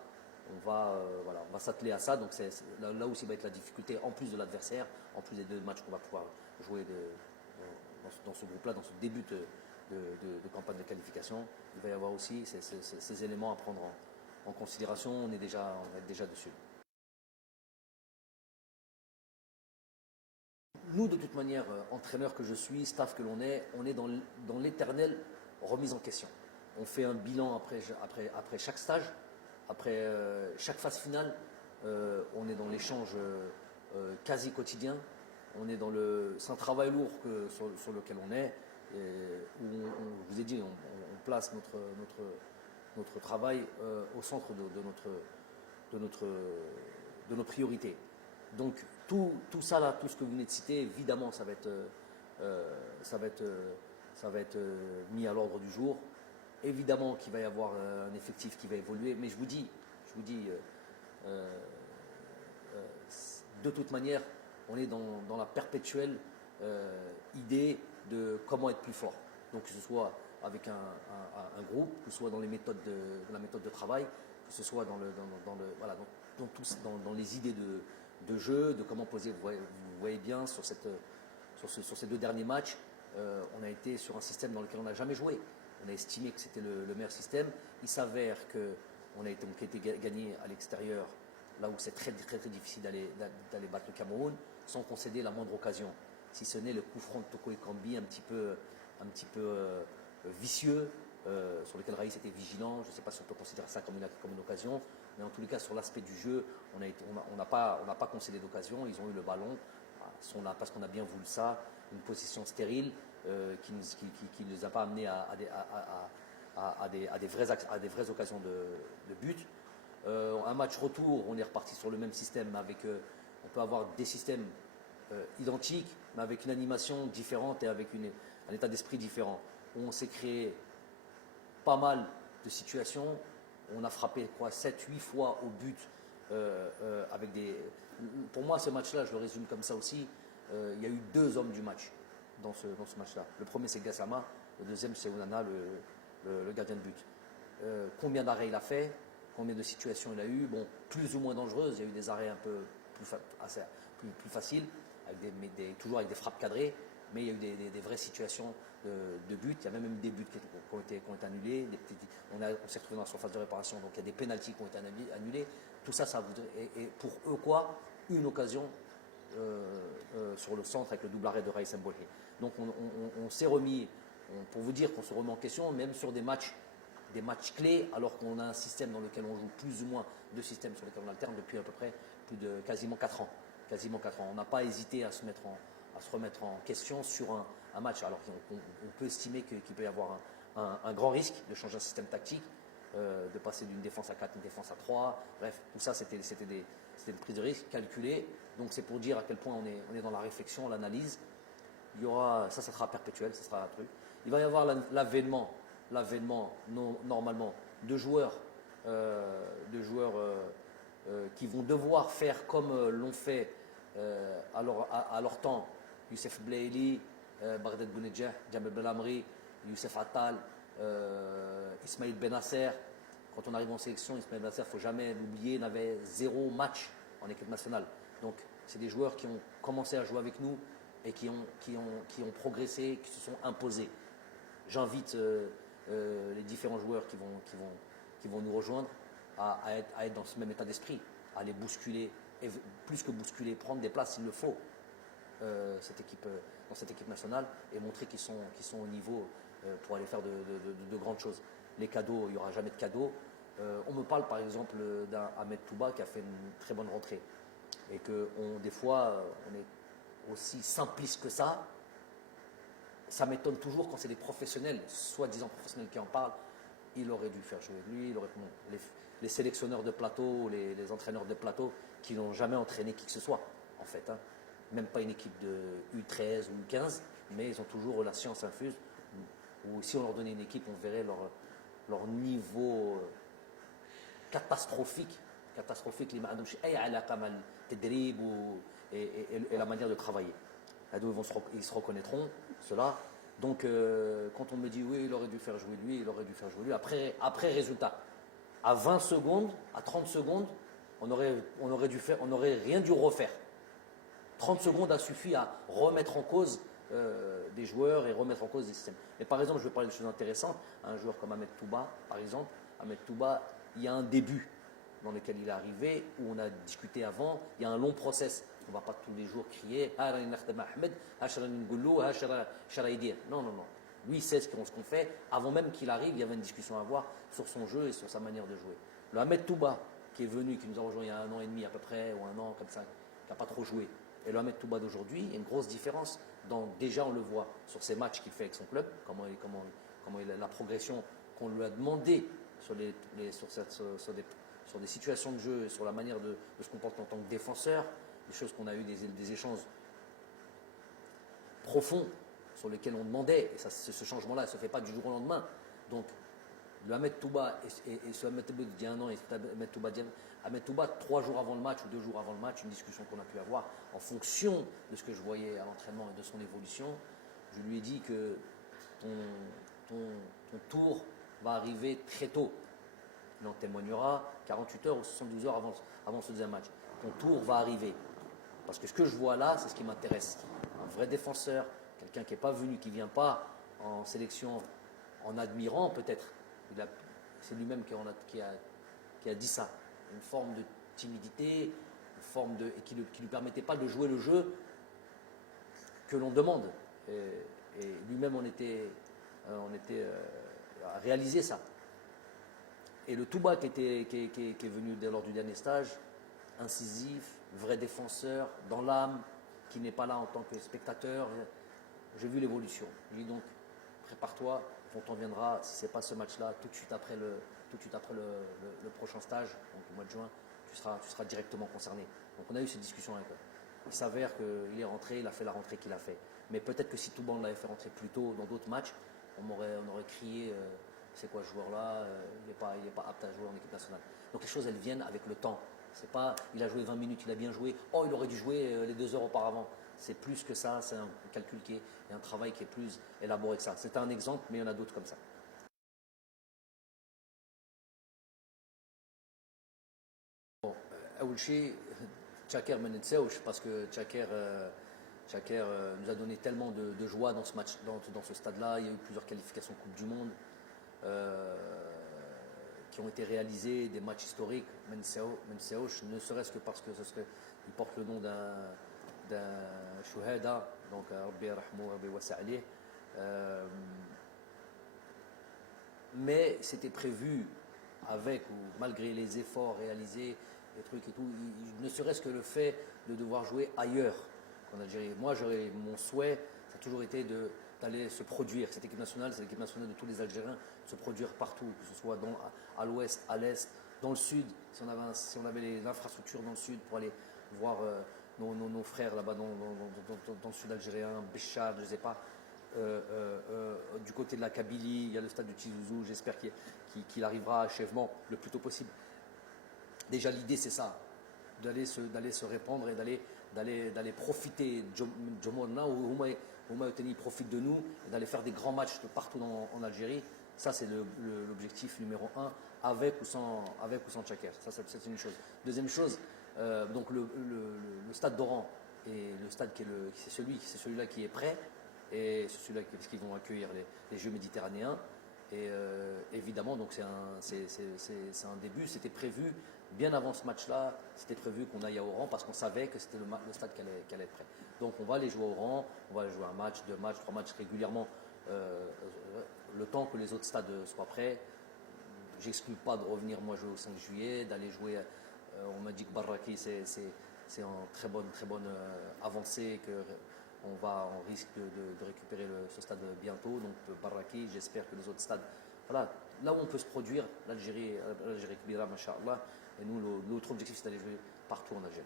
On va s'atteler à ça. Donc là aussi va être la difficulté, en plus de l'adversaire, en plus des deux matchs qu'on va pouvoir jouer dans ce groupe-là, dans ce début de campagne de qualification. Il va y avoir aussi ces éléments à prendre en considération. On est déjà dessus. Nous, de toute manière, entraîneur que je suis, staff que l'on est, on est dans l'éternelle remise en question. On fait un bilan après chaque stage, après chaque phase finale. On est dans l'échange quasi quotidien. C'est un travail lourd sur lequel on est. Où je vous ai dit, on place notre travail au centre de nos priorités. Donc tout ça là, tout ce que vous venez de citer, évidemment, ça va être mis à l'ordre du jour. Évidemment qu'il va y avoir un effectif qui va évoluer, mais je vous dis, de toute manière, on est dans la perpétuelle idée de comment être plus fort. Donc que ce soit avec un groupe, que ce soit dans la méthode de travail, que ce soit dans les idées de jeu, de comment poser. Vous voyez bien sur ces deux derniers matchs, on a été sur un système dans lequel on n'a jamais joué. On a estimé que c'était le meilleur système. Il s'avère qu'on a été gagné à l'extérieur, là où c'est très, très, très difficile d'aller battre le Cameroun, sans concéder la moindre occasion. Si ce n'est le coup franc de Toko Ekambi un petit peu vicieux, sur lequel Raïs était vigilant. Je ne sais pas si on peut considérer ça comme une occasion, mais en tous les cas, sur l'aspect du jeu, on n'a pas concédé d'occasion. Ils ont eu le ballon, ils sont là parce qu'on a bien voulu ça, une position stérile qui ne les a pas amenés à des vraies occasions de but. Un match retour, on est reparti sur le même système, on peut avoir des systèmes identiques, mais avec une animation différente et avec un état d'esprit différent. On s'est créé pas mal de situations. On a frappé 7-8 fois au but Pour moi, ce match-là, je le résume comme ça aussi. Il y a eu deux hommes du match dans ce match-là. Le premier, c'est Gassama. Le deuxième, c'est Onana, le gardien de but. Combien d'arrêts il a fait? Combien de situations il a eu? Bon, plus ou moins dangereuses. Il y a eu des arrêts un peu plus faciles, toujours avec des frappes cadrées. Mais il y a eu des vraies situations de but. Il y a même eu des buts qui ont été annulés. On s'est retrouvé dans la surface de réparation, donc il y a des pénaltys qui ont été annulés. Tout ça, et pour eux quoi? Une occasion sur le centre avec le double arrêt de Raïs Mbolé. Donc on s'est remis, pour vous dire qu'on se remet en question, même sur des matchs clés, alors qu'on a un système dans lequel on joue plus ou moins deux systèmes sur lesquels on alterne depuis à peu près quasiment 4 ans. On n'a pas hésité à se remettre en question sur un match. Alors on peut estimer qu'il peut y avoir un grand risque de changer un système tactique, de passer d'une défense à 4 à une défense à 3. Bref, tout ça, c'était une prise de risque calculée. Donc c'est pour dire à quel point on est dans la réflexion, l'analyse. Il y aura, ça sera perpétuel, ça sera un truc. Il va y avoir l'avènement normalement de joueurs qui vont devoir faire comme l'ont fait à leur temps Youssef Blaili, Baghdad Bounedjah, Djamel Belamri, Youssef Attal, Ismaïl Benasser. Quand on arrive en sélection, Ismaïl Benasser, il ne faut jamais l'oublier, n'avait 0 match en équipe nationale. Donc c'est des joueurs qui ont commencé à jouer avec nous et qui ont progressé, qui se sont imposés. J'invite les différents joueurs qui vont nous rejoindre à être dans ce même état d'esprit, à les bousculer, et plus que bousculer, prendre des places s'il le faut dans cette équipe nationale et montrer qu'ils sont au niveau pour aller faire de grandes choses. Les cadeaux, il n'y aura jamais de cadeaux. On me parle par exemple d'un Ahmed Touba qui a fait une très bonne rentrée et que des fois aussi simpliste que ça m'étonne toujours quand c'est des professionnels, soi-disant professionnels qui en parlent. Il aurait dû faire jouer lui, les sélectionneurs de plateau, les entraîneurs de plateau qui n'ont jamais entraîné qui que ce soit, en fait. Hein. Même pas une équipe de U13 ou U15, mais ils ont toujours la science infuse. Ou si on leur donnait une équipe, on verrait leur niveau catastrophique, les et la manière de travailler. Ils se reconnaîtront, cela. Donc, quand on me dit oui, il aurait dû faire jouer lui, il aurait dû faire jouer lui, après résultat, à 20 secondes, à 30 secondes, on n'aurait rien dû refaire. 30 secondes a suffi à remettre en cause des joueurs et remettre en cause des systèmes. Mais par exemple, je vais parler de choses intéressantes. Un joueur comme Ahmed Touba, par exemple, Ahmed Touba, il y a un début dans lequel il est arrivé, où on a discuté avant, il y a un long process. On ne va pas tous les jours crier non, non, non. Lui, il sait ce qu'on fait. Avant même qu'il arrive, il y avait une discussion à avoir sur son jeu et sur sa manière de jouer. Le Ahmed Touba, qui est venu, qui nous a rejoint il y a 1 an et demi à peu près, ou 1 an comme ça, qui n'a pas trop joué, et le Ahmed Touba d'aujourd'hui, il y a une grosse différence. Déjà, on le voit sur ces matchs qu'il fait avec son club, la progression qu'on lui a demandé sur des situations de jeu, sur la manière de se comporter en tant que défenseur, des choses qu'on a eu des échanges profonds sur lesquels on demandait, et ce changement-là ne se fait pas du jour au lendemain. Donc, le Ahmed Touba et ce Ahmed Touba d'il y a 1 an et Ahmed Touba 3 jours avant le match ou 2 jours avant le match, une discussion qu'on a pu avoir en fonction de ce que je voyais à l'entraînement et de son évolution, je lui ai dit que ton tour va arriver très tôt. Il en témoignera 48 heures ou 72 heures avant ce deuxième match. Ton tour va arriver. Parce que ce que je vois là, c'est ce qui m'intéresse. Un vrai défenseur, quelqu'un qui n'est pas venu, qui ne vient pas en sélection en admirant peut-être. C'est lui-même qui a dit ça. Une forme de timidité, et qui ne lui permettait pas de jouer le jeu que l'on demande. Et lui-même, on était à réaliser ça. Et le Touba qui est venu lors du dernier stage, incisif, vrai défenseur, dans l'âme, qui n'est pas là en tant que spectateur, j'ai vu l'évolution. Je lui dis donc, prépare-toi, quand on viendra, si ce n'est pas ce match-là, tout de suite après le prochain stage, donc au mois de juin, tu seras directement concerné. Donc on a eu cette discussion avec eux. Il s'avère qu'il est rentré, il a fait la rentrée qu'il a fait. Mais peut-être que si Touba l'avait fait rentrer plus tôt dans d'autres matchs, on aurait crié c'est quoi ce joueur-là, il n'est pas apte à jouer en équipe nationale. Donc les choses, elles viennent avec le temps. C'est pas, il a joué 20 minutes, il a bien joué, oh il aurait dû jouer les 2 heures auparavant. C'est plus que ça, c'est un calcul et un travail qui est plus élaboré que ça. C'est un exemple, mais il y en a d'autres comme ça. Bon, أول شيء Tchaker ما ننساوش parce que Tchaker nous a donné tellement de joie dans ce match, dans ce stade-là. Il y a eu plusieurs qualifications Coupe du Monde qui ont été réalisées, des matchs historiques. Menseauch, ne serait-ce que parce que il porte le nom d'un Shuhada, donc Rabbi Rahmou, Rabbi Wasa alayh. Mais c'était prévu avec ou malgré les efforts réalisés, les trucs et tout, ne serait-ce que le fait de devoir jouer ailleurs qu'en Algérie. Moi, mon souhait, ça a toujours été d'aller se produire. Cette équipe nationale, c'est l'équipe nationale de tous les Algériens, se produire partout, que ce soit à l'ouest, à l'est, dans le sud, si on avait l'infrastructure dans le sud pour aller voir nos frères là-bas dans le sud algérien, Béchar, je ne sais pas. Du côté de la Kabylie, il y a le stade de Tizouzou, j'espère qu'il arrivera à achèvement le plus tôt possible. Déjà l'idée c'est ça, d'aller se répandre et d'aller profiter de Jomona ou Humayoteni profite de nous et d'aller faire des grands matchs partout en Algérie. Ça c'est l'objectif numéro 1, avec ou sans Tchaker. Ça c'est une chose. Deuxième chose, donc le stade d'Oran et le stade c'est celui-là qui est prêt. Et c'est celui-là qui vont accueillir les Jeux méditerranéens. Et évidemment, donc c'est un début. C'était prévu bien avant ce match-là. C'était prévu qu'on aille à Oran parce qu'on savait que c'était le stade qui allait être prêt. Donc on va aller jouer à Oran. On va aller jouer un match, 2 matchs, 3 matchs régulièrement. Le temps que les autres stades soient prêts. J'exclus pas de revenir moi jouer au 5 juillet, d'aller jouer. On m'a dit que Barraki c'est en très bonne avancée on risque de récupérer ce stade bientôt. Donc Barraki, j'espère que les autres stades, voilà, là où on peut se produire, l'Algérie Kbira, Masha'Allah, et nous, notre objectif, c'est d'aller jouer partout en Algérie.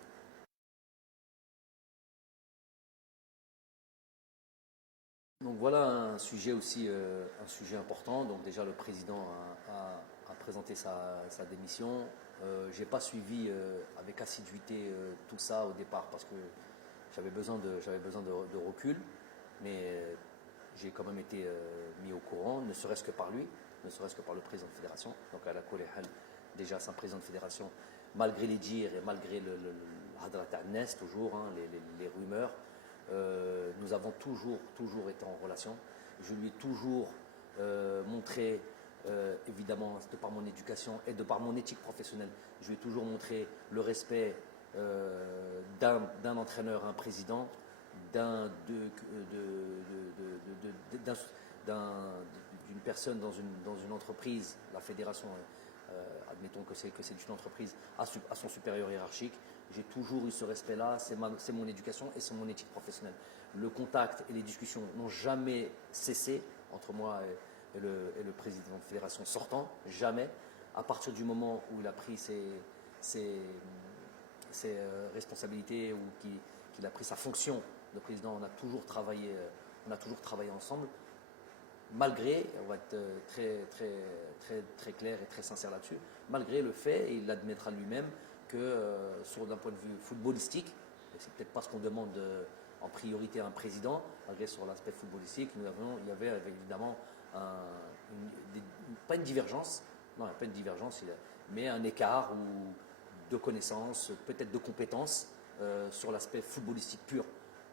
Donc voilà un sujet aussi, un sujet important. Donc déjà le président a présenté sa démission. Je n'ai pas suivi avec assiduité tout ça au départ parce que j'avais besoin de recul, mais j'ai quand même été mis au courant, ne serait-ce que par lui, ne serait-ce que par le président de fédération. Donc à la Koléhal, déjà c'est un président de fédération, malgré les dires et malgré le Hadrat al-Nes, toujours, hein, les rumeurs, nous avons toujours été en relation. Je lui ai toujours montré, évidemment, de par mon éducation et de par mon éthique professionnelle, je lui ai toujours montré le respect d'un entraîneur à un président, d'une personne dans une entreprise, la fédération, admettons que c'est une entreprise, à son supérieur hiérarchique. J'ai toujours eu ce respect-là, c'est mon éducation et c'est mon éthique professionnelle. Le contact et les discussions n'ont jamais cessé entre moi et le président de fédération sortant, jamais. À partir du moment où il a pris ses responsabilités ou qu'il a pris sa fonction de président, on a toujours travaillé ensemble. Malgré, on va être très clair et très sincère là-dessus, malgré le fait, et il l'admettra lui-même, que d'un point de vue footballistique, et c'est peut-être pas ce qu'on demande en priorité à un président, malgré sur l'aspect footballistique, il y avait évidemment pas une divergence, non, pas une divergence, mais un écart de connaissances, peut-être de compétences sur l'aspect footballistique pur.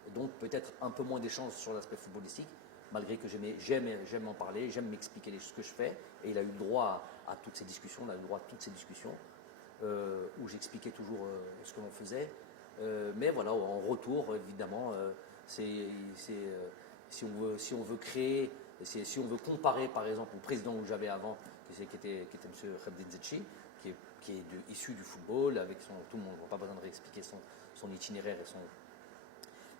Et donc peut-être un peu moins d'échanges sur l'aspect footballistique, malgré que j'aime en parler, j'aime m'expliquer ce que je fais, et il a eu le droit à toutes ces discussions, où j'expliquais toujours ce que l'on faisait. Mais voilà, en retour, évidemment, si on veut créer, si on veut comparer par exemple au président que j'avais avant, qui était M. Khabdin Zetchi, qui est issu du football, avec tout le monde, on n'a pas besoin de réexpliquer son itinéraire et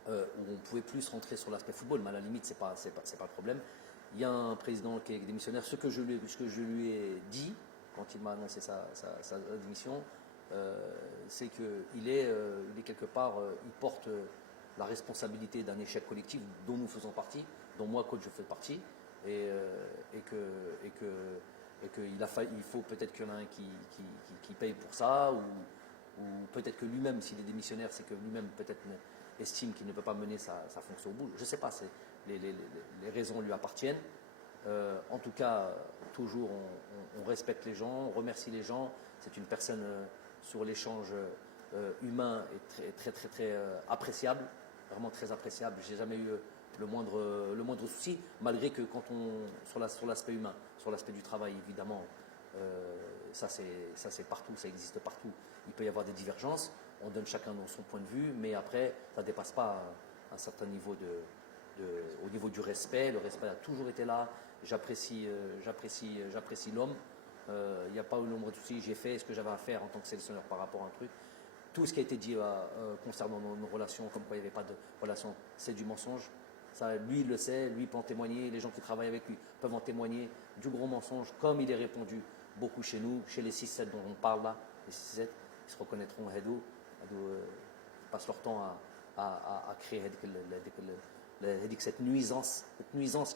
où on pouvait plus rentrer sur l'aspect football, mais à la limite, c'est pas le problème. Il y a un président qui est démissionnaire. Ce que je lui ai dit quand il m'a annoncé sa démission, c'est qu'il est quelque part, il porte la responsabilité d'un échec collectif dont nous faisons partie, dont moi, coach, je fais partie, et il faut peut-être qu'il y en a un qui paye pour ça, ou peut-être que lui-même, s'il est démissionnaire, c'est que lui-même peut-être estime qu'il ne peut pas mener sa fonction au bout. Je ne sais pas, les raisons lui appartiennent. En tout cas, toujours on respecte les gens, on remercie les gens. C'est une personne sur l'échange humain et très appréciable, vraiment très appréciable. J'ai jamais eu le moindre souci, malgré que sur l'aspect humain, sur l'aspect du travail, évidemment, ça c'est partout, ça existe partout. Il peut y avoir des divergences, on donne chacun son point de vue, mais après, ça ne dépasse pas un certain niveau au niveau du respect. Le respect a toujours été là. J'apprécie l'homme. Il n'y a pas eu l'ombre de souci. J'ai fait ce que j'avais à faire en tant que sélectionneur par rapport à un truc. Tout ce qui a été dit concernant nos relations, comme quoi il n'y avait pas de relation, c'est du mensonge. Ça, lui, il le sait, lui peut en témoigner. Les gens qui travaillent avec lui peuvent en témoigner. Du gros mensonge, comme il est répondu beaucoup chez nous, chez les 6-7 dont on parle là, les 6-7, ils se reconnaîtront. Ils passent leur temps à créer cette nuisance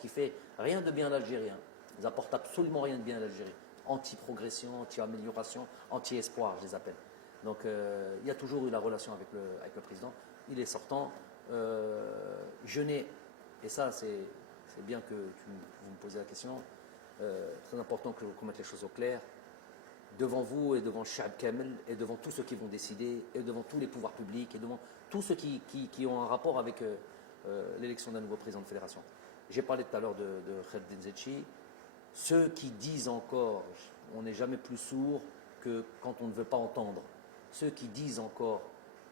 qui fait rien de bien à l'Algérie. Ils n'apportent absolument rien de bien à l'Algérie. Anti-progression, anti-amélioration, anti-espoir, je les appelle. Donc il y a toujours eu la relation avec le président. Il est sortant. Je n'ai, et ça c'est bien que vous me posez la question, très important qu'on mette les choses au clair, devant vous et devant Sha'ab Kamel et devant tous ceux qui vont décider et devant tous les pouvoirs publics et devant tous ceux qui ont un rapport avec l'élection d'un nouveau président de fédération. J'ai parlé tout à l'heure de Khabdin Zetchi. Ceux qui disent encore, on n'est jamais plus sourd que quand on ne veut pas entendre. Ceux qui disent encore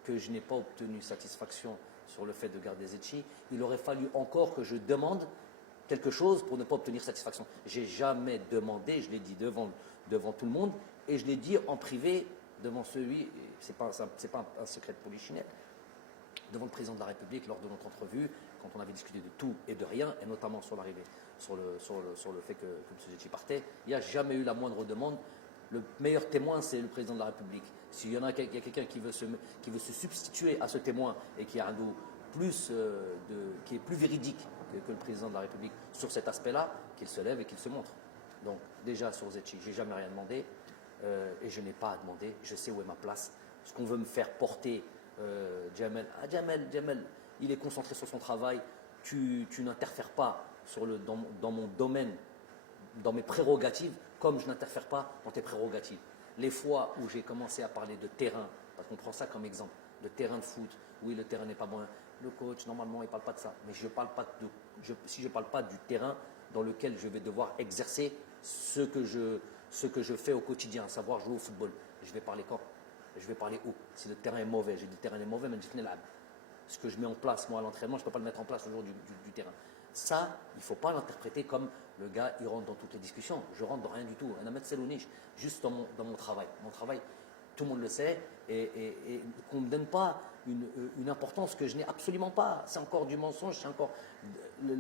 que je n'ai pas obtenu satisfaction sur le fait de garder Zetchi, il aurait fallu encore que je demande quelque chose pour ne pas obtenir satisfaction. J'ai jamais demandé, je l'ai dit devant tout le monde, et je l'ai dit en privé devant celui, c'est pas un secret de polichinelle, devant le président de la République lors de notre entrevue, quand on avait discuté de tout et de rien, et notamment sur l'arrivée, sur le fait que M. Zetchi partait, il n'y a jamais eu la moindre demande. Le meilleur témoin, c'est le président de la République. S'il y en a quelqu'un qui veut se substituer à ce témoin et qui a un dos qui est plus véridique que le président de la République sur cet aspect-là, qu'il se lève et qu'il se montre. Donc déjà sur Zetchi, j'ai jamais rien demandé et je n'ai pas à demander. Je sais où est ma place. Ce qu'on veut me faire porter, Jamel, il est concentré sur son travail. Tu n'interfères pas dans mon domaine, dans mes prérogatives, comme je n'interfère pas dans tes prérogatives. Les fois où j'ai commencé à parler de terrain, parce qu'on prend ça comme exemple, de terrain de foot, oui, le terrain n'est pas bon. Le coach, normalement, il ne parle pas de ça. Mais si je ne parle pas du terrain dans lequel je vais devoir exercer ce que je fais au quotidien, savoir jouer au football, je vais parler quand? Je vais parler où? Si le terrain est mauvais, j'ai dit le terrain est mauvais, mais je finis là. Ce que je mets en place, moi, à l'entraînement, je ne peux pas le mettre en place le jour du terrain. Ça, il ne faut pas l'interpréter comme le gars, il rentre dans toutes les discussions. Je rentre dans rien du tout. Un Ahmed Selounich, juste dans mon travail. Mon travail, tout le monde le sait, et qu'on ne me donne pas une importance que je n'ai absolument pas. C'est encore du mensonge, c'est encore de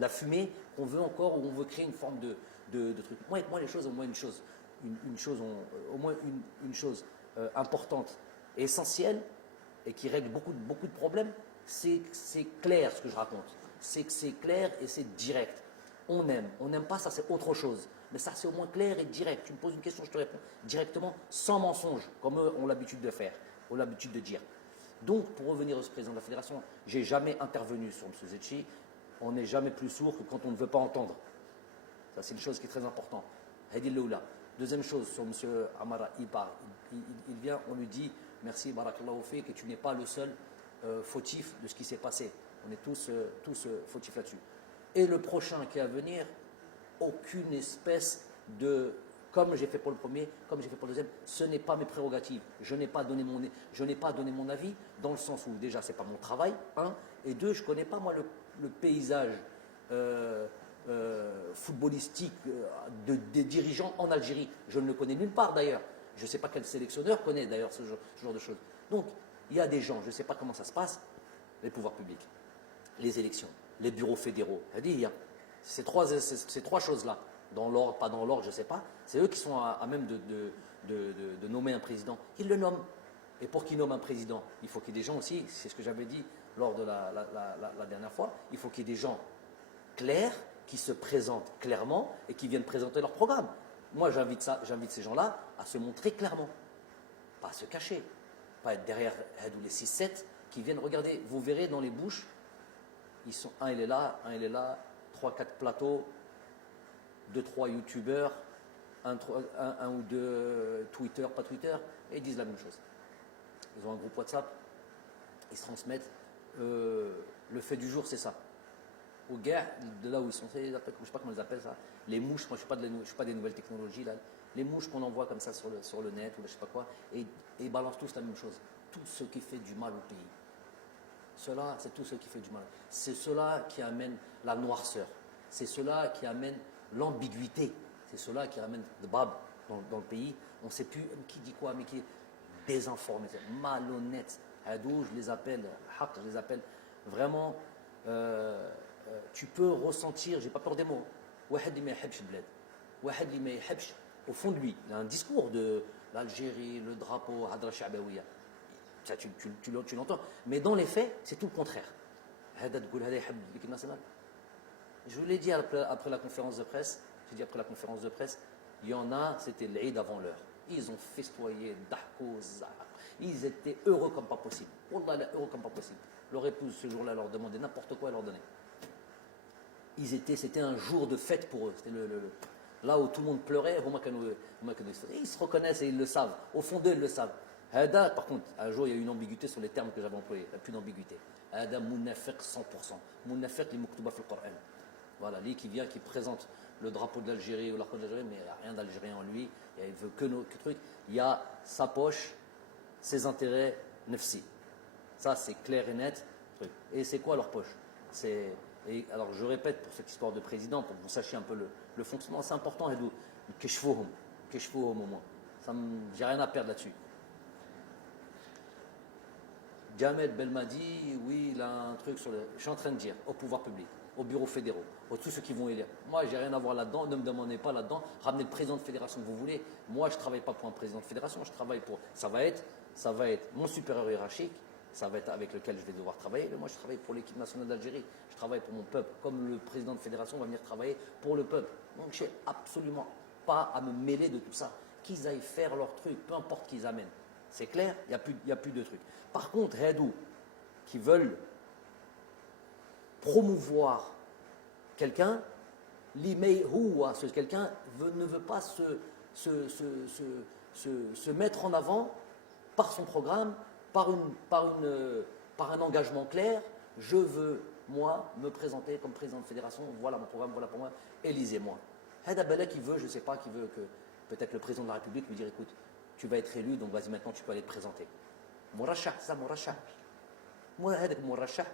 la fumée qu'on veut encore, ou on veut créer une forme de truc. Moi, les choses, au moins une chose importante et essentielle, et qui règle beaucoup de problèmes, c'est clair ce que je raconte. C'est que c'est clair et c'est direct. On n'aime pas, ça c'est autre chose. Mais ça c'est au moins clair et direct. Tu me poses une question, je te réponds directement, sans mensonge, comme eux ont l'habitude de faire, ont l'habitude de dire. Donc, pour revenir au président de la fédération, j'ai jamais intervenu sur M. Zetchi. On n'est jamais plus sourd que quand on ne veut pas entendre. Ça c'est une chose qui est très importante. Hadi Loula. Deuxième chose, sur M. Amara, il vient, on lui dit merci, barakallahu fik, que tu n'es pas le seul fautif de ce qui s'est passé. On est tous fautifs là-dessus. Et le prochain qui est à venir, aucune espèce de, comme j'ai fait pour le premier, comme j'ai fait pour le deuxième, ce n'est pas mes prérogatives. Je n'ai pas donné mon avis, dans le sens où déjà c'est pas mon travail, un, et deux, je ne connais pas moi le paysage footballistique des dirigeants en Algérie. Je ne le connais nulle part d'ailleurs. Je ne sais pas quel sélectionneur connaît d'ailleurs ce genre de choses. Donc, il y a des gens, je ne sais pas comment ça se passe, les pouvoirs publics, les élections, les bureaux fédéraux. Ces trois choses-là, dans l'ordre, pas dans l'ordre, je ne sais pas, c'est eux qui sont à même de nommer un président. Ils le nomment. Et pour qu'ils nomment un président, il faut qu'il y ait des gens aussi, c'est ce que j'avais dit lors de la dernière fois, il faut qu'il y ait des gens clairs, qui se présentent clairement et qui viennent présenter leur programme. Moi, j'invite ces gens-là à se montrer clairement, pas à se cacher, pas être derrière les 6-7 qui viennent regarder. Vous verrez dans les bouches, un il est là, 3-4 plateaux, 2-3 youtubeurs, un ou deux Twitter, pas Twitter, et ils disent la même chose. Ils ont un groupe WhatsApp, ils se transmettent. Le fait du jour, c'est ça. Aux guerres, de là où ils sont, je ne sais pas comment ils appellent ça, les mouches, moi je ne suis pas des nouvelles technologies, là, les mouches qu'on envoie comme ça sur le net ou je ne sais pas quoi, et ils balancent tous la même chose. Tout ce qui fait du mal au pays. Cela, c'est tout ce qui fait du mal. C'est cela qui amène la noirceur. C'est cela qui amène l'ambiguïté. C'est cela qui amène le bab dans le pays. On ne sait plus qui dit quoi, mais qui est désinformé, malhonnête. Hadou, je les appelle vraiment. Tu peux ressentir, j'ai pas peur des mots, au fond de lui, il a un discours de l'Algérie, le drapeau, Hadra Sha'bawiya. Ça, tu l'entends. Mais dans les faits, c'est tout le contraire. Je vous l'ai dit après la conférence de presse, il y en a, c'était l'Eid avant l'heure. Ils ont festoyé, ils étaient heureux comme pas possible. Wallah, heureux comme pas possible. Leur épouse, ce jour-là, leur demandait n'importe quoi, elle leur donnait. C'était un jour de fête pour eux. C'était là où tout le monde pleurait, ils se reconnaissent et ils le savent. Au fond d'eux, ils le savent. Par contre, un jour, il y a eu une ambiguïté sur les termes que j'avais employés. Il n'y a plus d'ambiguïté. Hada munafiq 100%. Munafiq li muktuba fil Coran. Voilà, lui qui vient, qui présente le drapeau de l'Algérie ou l'arc de l'Algérie, mais il n'y a rien d'algérien en lui. Il veut que truc. Il y a sa poche, ses intérêts, nefsi. Ça, c'est clair et net. Et c'est quoi leur poche? Alors, je répète pour cette histoire de président, pour que vous sachiez un peu le fonctionnement, c'est important. Keshfouhum au moins. J'ai rien à perdre là-dessus. Jamel Belmadi, oui, il a un truc sur le. Je suis en train de dire au pouvoir public, aux bureaux fédéraux, à tous ceux qui vont élire. Moi, j'ai rien à voir là-dedans, ne me demandez pas là-dedans. Ramenez le président de fédération que vous voulez. Moi, je ne travaille pas pour un président de fédération, je travaille pour. Ça va être mon supérieur hiérarchique, ça va être avec lequel je vais devoir travailler. Mais moi, je travaille pour l'équipe nationale d'Algérie, je travaille pour mon peuple. Comme le président de fédération va venir travailler pour le peuple. Donc, je n'ai absolument pas à me mêler de tout ça. Qu'ils aillent faire leur truc, peu importe qu'ils amènent. C'est clair, il n'y a plus de trucs. Par contre, Hadou, qui veulent promouvoir quelqu'un, ce quelqu'un ne veut pas se mettre en avant par son programme, par un engagement clair. Je veux, moi, me présenter comme président de fédération. Voilà mon programme, voilà pour moi, élisez-moi. Hada Balek, qui veut, je ne sais pas, qui veut que peut-être le président de la République lui dise écoute, tu vas être élu, donc vas-y maintenant tu peux aller te présenter. Morachah, ça Morachah. Moi, هذاك Morachah,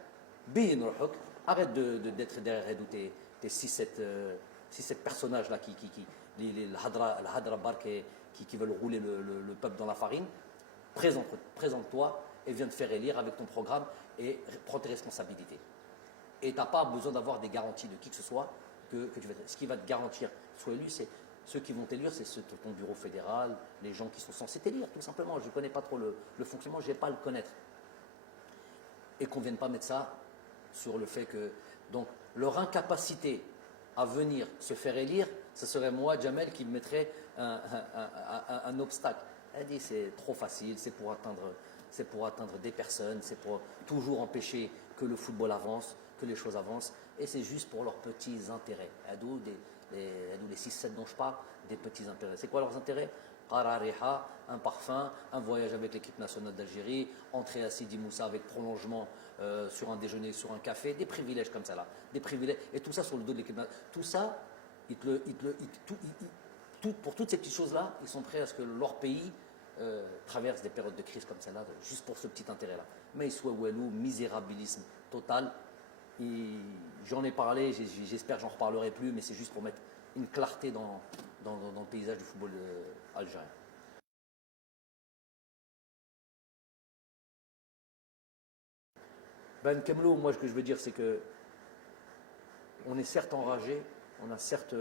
بين روحك, arrête d'être derrière tes 6-7 personnages là les Hadra Bark qui veulent rouler le peuple dans la farine. Présente-toi et viens te faire élire avec ton programme et prends tes responsabilités. Et tu n'as pas besoin d'avoir des garanties de qui que ce soit que tu vas. Ce qui va te garantir sois élu, c'est ceux qui vont t'élire, c'est ceux de ton bureau fédéral, les gens qui sont censés t'élire, tout simplement. Je ne connais pas trop le fonctionnement, je n'ai pas à le connaître. Et qu'on ne vienne pas mettre ça sur le fait que. Donc, leur incapacité à venir se faire élire, ce serait moi, Jamel, qui me mettrait un obstacle. Elle dit c'est trop facile, c'est pour atteindre des personnes, c'est pour toujours empêcher que le football avance, que les choses avancent, et c'est juste pour leurs petits intérêts. D'où les 6-7 dont je parle, des petits intérêts. C'est quoi leurs intérêts? Qarariha, un parfum, un voyage avec l'équipe nationale d'Algérie, entrer à Sidi Moussa avec prolongement sur un déjeuner, sur un café, des privilèges comme ça là, des privilèges, et tout ça sur le dos de l'équipe nationale. Tout ça, pour toutes ces petites choses-là, ils sont prêts à ce que leur pays traverse des périodes de crise comme celle-là, juste pour ce petit intérêt-là. Mais il soit ouelou, misérabilisme total. J'en ai parlé, j'espère que j'en reparlerai plus, mais c'est juste pour mettre une clarté dans le paysage du football algérien. Ben Kemlo, moi ce que je veux dire c'est que on est certes enragé, on est certes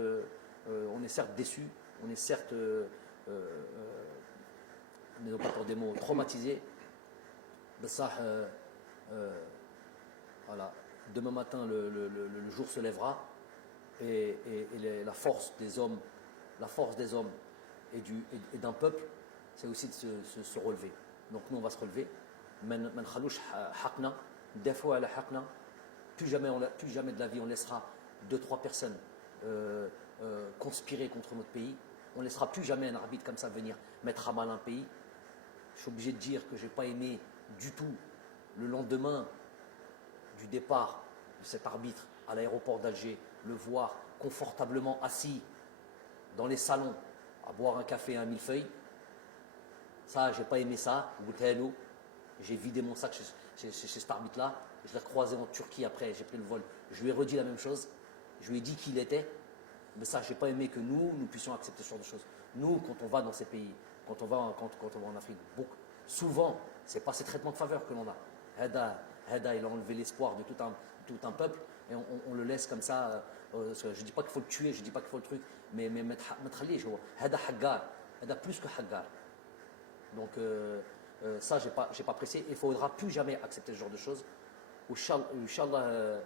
déçu, on est certes, n'ayons pas pour des mots, traumatisé. Ben ça, voilà. Demain matin, le jour se lèvera et la force des hommes et d'un peuple, c'est aussi de se relever. Donc nous, on va se relever. Plus jamais de la vie, on laissera 2-3 personnes conspirer contre notre pays. On ne laissera plus jamais un arbitre comme ça venir mettre à mal un pays. Je suis obligé de dire que je n'ai pas aimé du tout le lendemain du départ de cet arbitre à l'aéroport d'Alger, le voir confortablement assis dans les salons à boire un café et un millefeuille. Ça, j'ai pas aimé ça. J'ai vidé mon sac chez cet arbitre-là. Je l'ai croisé en Turquie après, j'ai pris le vol. Je lui ai redit la même chose. Je lui ai dit qui il était. Mais ça, j'ai pas aimé que nous puissions accepter ce genre de choses. Nous, quand on va dans ces pays, quand on va en Afrique, souvent, c'est pas ces traitements de faveur que l'on a. Hada, il a enlevé l'espoir de tout un peuple et on le laisse comme ça. Je ne dis pas qu'il faut le tuer, je ne dis pas qu'il faut le truc, mais Hada Haggar, Hada plus que Haggar. Donc ça, j'ai pas apprécié. Il ne faudra plus jamais accepter ce genre de choses. Inch'Allah,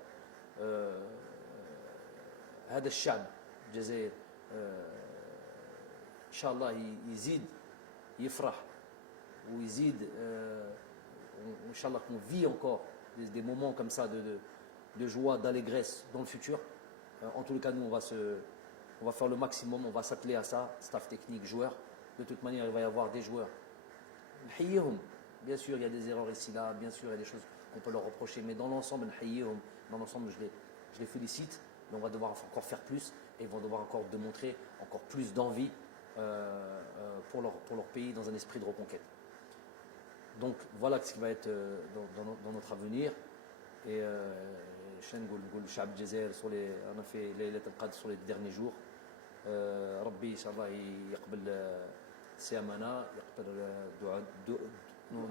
هذا الشعب الجزائر إن شاء الله يزيد يفرح ويزيد Inch'Allah qu'on vit encore des moments comme ça de joie, d'allégresse dans le futur. En tous les cas, nous, on va faire le maximum, on va s'atteler à ça, staff technique, joueurs. De toute manière, il va y avoir des joueurs. Bien sûr, il y a des erreurs ici, là, bien sûr, il y a des choses qu'on peut leur reprocher, mais dans l'ensemble, je les félicite, mais on va devoir encore faire plus et ils vont devoir encore démontrer encore plus d'envie pour leur pays dans un esprit de reconquête. Donc voilà ce qui va être dans notre avenir. Et on a fait les Qadr sur les derniers jours. Rabbi, Inch'Allah, سي امانه يقبل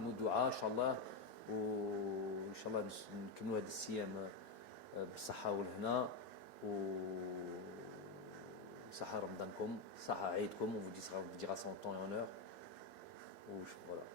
الدعاء ان شاء الله، وان شاء الله نكملوا هذه السيام بالصحه والهنا، وصحه رمضانكم، صحه عيدكم، on vous dira ça en temps et en heure. Voilà.